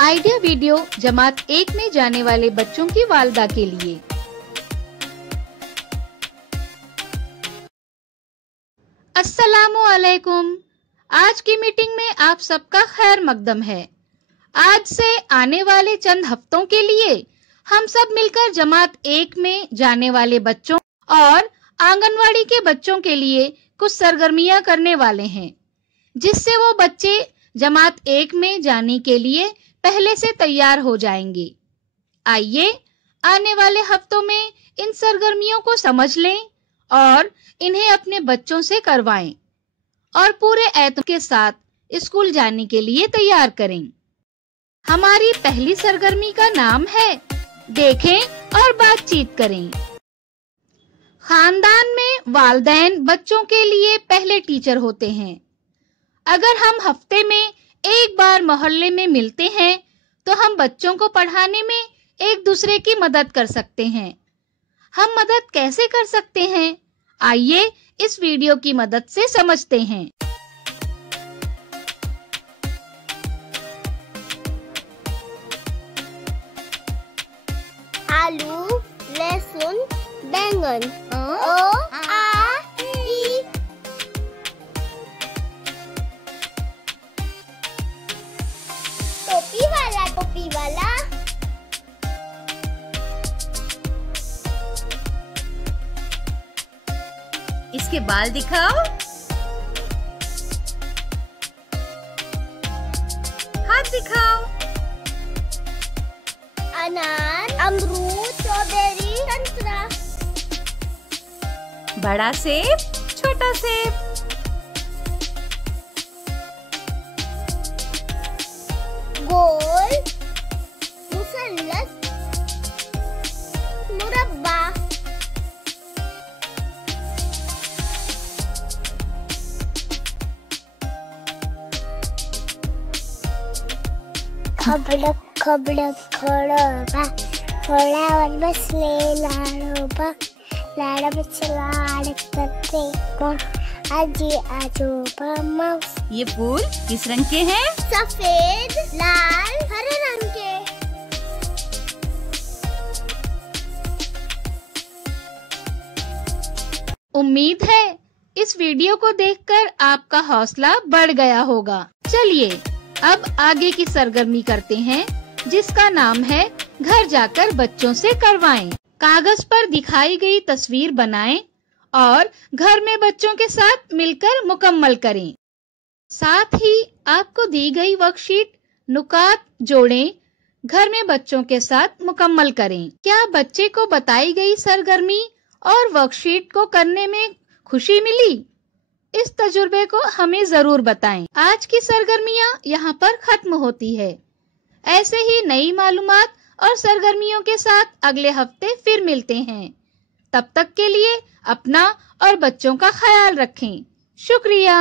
Idea video जमात 1 में जाने वाले बच्चों की वालिदा के लिए। अस्सलामु अलैकुम। आज की मीटिंग में आप सबका खैर मकदम है। आज से आने वाले चंद हफ्तों के लिए हम सब मिलकर जमात 1 में जाने वाले बच्चों और आंगनवाड़ी के बच्चों के लिए कुछ सरगर्मियां करने वाले हैं, जिससे वो बच्चे जमात 1 में जाने के लिए पहले से तैयार हो जाएंगे। आइए आने वाले हफ्तों में इन सरगर्मियों को समझ लें और इन्हें अपने बच्चों से करवाएं और पूरे एतमाद के साथ स्कूल जाने के लिए तैयार करें। हमारी पहली सरगर्मी का नाम है देखें और बातचीत करें। खानदान में वालिदैन बच्चों के लिए पहले टीचर होते हैं। अगर हम हफ्ते में एक बार मोहल्ले में मिलते हैं तो हम बच्चों को पढ़ाने में एक दूसरे की मदद कर सकते हैं। हम मदद कैसे कर सकते हैं? आइए इस वीडियो की मदद से समझते हैं। आलू, लहसुन, बैंगन। टोपी वाला इसके बाल दिखाओ, हाथ दिखाओ। अनार, अमरूद, स्ट्रॉबेरी, संतरा। बड़ा सेब, छोटा सेब। गोल, मुसल्लस, मुरब्बा। खबड़क खबड़क खड़ोबा, खोड़ावर बसले लाड़ोबा, लाड़ा बचला आड़कते कौन आजी आजोबा माउस। ये फूल किस रंग के हैं? सफेद, लाल, हरे रंग के। उम्मीद है इस वीडियो को देखकर आपका हौसला बढ़ गया होगा। चलिए अब आगे की सरगर्मी करते हैं, जिसका नाम है घर जाकर बच्चों से करवाएं। कागज पर दिखाई गई तस्वीर बनाएं और घर में बच्चों के साथ मिलकर मुकम्मल करें। साथ ही आपको दी गई वर्कशीट नुकात जोड़ें, घर में बच्चों के साथ मुकम्मल करें। क्या बच्चे को बताई गई सरगर्मी और वर्कशीट को करने में खुशी मिली? इस तजुर्बे को हमें जरूर बताएं। आज की सरगर्मियां यहाँ पर खत्म होती है। ऐसे ही नई मालूमात और सरगर्मियों के साथ अगले हफ्ते फिर मिलते हैं। तब तक के लिए अपना और बच्चों का ख्याल रखें। शुक्रिया।